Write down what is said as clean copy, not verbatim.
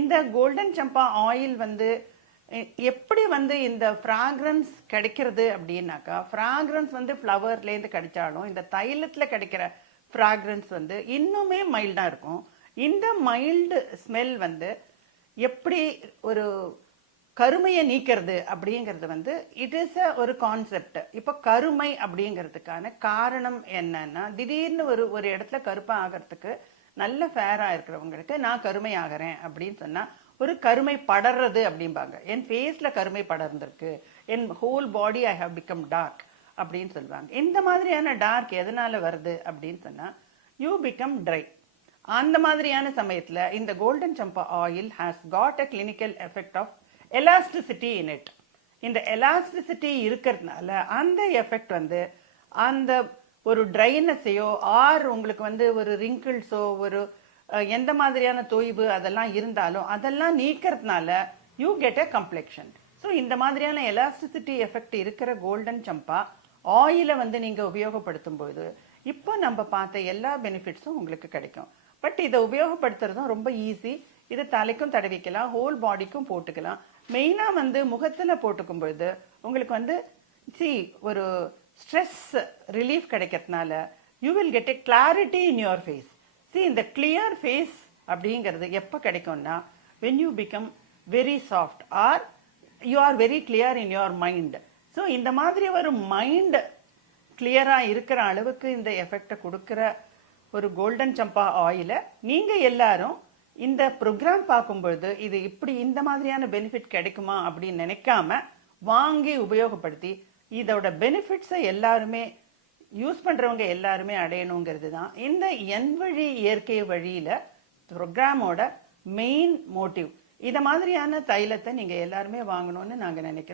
இந்த கோல்டன் சம்பா ஆயில் வந்து எப்படி வந்து இந்த ஃப்ராக்ரன்ஸ் கிடைக்கிறது அப்படின்னாக்கா, ஃப்ராக்ரன்ஸ் வந்து ஃப்ளவர்லேருந்து கிடைச்சாலும் இந்த தைலத்தில் கிடைக்கிற ஃப்ராக்ரன்ஸ் வந்து இன்னுமே மைல்டாக இருக்கும். இந்த மைல்டு ஸ்மெல் வந்து எப்படி ஒரு கருமையை நீக்கிறது அப்படிங்கிறது வந்து இட் இஸ் ஒரு கான்செப்ட். இப்போ கருமை அப்படிங்கிறதுக்கான காரணம் என்னன்னா, திடீர்னு ஒரு இடத்துல கருப்பா ஆகிறதுக்கு நல்ல ஃபேரா இருக்கிறவங்களுக்கு நான் கருமை ஆகிறேன் அப்படின்னு சொன்னா ஒரு கருமை படர்றது அப்படிம்பாங்க. என் ஃபேஸ்ல கருமை படர்ந்திருக்கு, என் whole body I have become dark அப்படின்னு சொல்லுவாங்க. இந்த மாதிரியான டார்க் எதனால வருது அப்படின்னு சொன்னா யூ பிகம் ட்ரை. அந்த மாதிரியான சமயத்துல இந்த கோல்டன் சம்பா oil has got a clinical effect of elasticity in it. இந்த எலாஸ்டிசிட்டி இருக்கிறதுனால அந்த எஃபெக்ட் வந்து அந்த ஒரு ட்ரைனஸையோ ஆர் உங்களுக்கு வந்து ஒரு ரிங்கிள்ஸோ ஒரு எந்த மாதிரியான தொய்வு அதெல்லாம் இருந்தாலும் அதெல்லாம் நீக்கிறதுனால you get a complexion. So இந்த மாதிரியான எலாஸ்டிசிட்டி எஃபெக்ட் இருக்கிற கோல்டன் சம்பா ஆயிலை வந்து நீங்க உபயோகப்படுத்தும் போது இப்போ நம்ம பார்த்த எல்லா பெனிஃபிட்ஸும் உங்களுக்கு கிடைக்கும். பட் இதை உபயோகப்படுத்துறதும் ரொம்ப ஈஸி. இது தலைக்கும் தடவிக்கலாம், ஹோல் பாடிக்கும் போட்டுக்கலாம். மெயினா வந்து முகத்துல போட்டுக்கும் பொழுது உங்களுக்கு வந்து ஒரு ஸ்ட்ரெஸ் ரிலீஃப் கிடைக்கிறதுனால you will get a clarity in your face. இந்த கிளியர் ஃபேஸ் அப்படிங்கிறது எப்போ கிடைக்கும்னா when you become very soft or you are very clear in your mind. So இந்த மாதிரி ஒரு மைண்ட் கிளியரா இருக்கிற அளவுக்கு இந்த எஃபெக்டை கொடுக்கிற ஒரு கோல்டன் சம்பா ஆயிலை நீங்க எல்லாரும் இந்த ப்ரோக்ராம் பார்க்கும்பொழுது இது இப்படி இந்த மாதிரியான பெனிஃபிட் கிடைக்குமா அப்படின்னு நினைக்காம வாங்கி உபயோகப்படுத்தி இதோட பெனிஃபிட்ஸை எல்லாருமே யூஸ் பண்றவங்க எல்லாருமே அடையணுங்கிறது தான் இந்த என் வழி இயற்கை வழியில ப்ரோக்ராமோட மெயின் மோட்டிவ். இத மாதிரியான தைலத்தை நீங்க எல்லாருமே வாங்கணும்னு நாங்க நினைக்கிறோம்.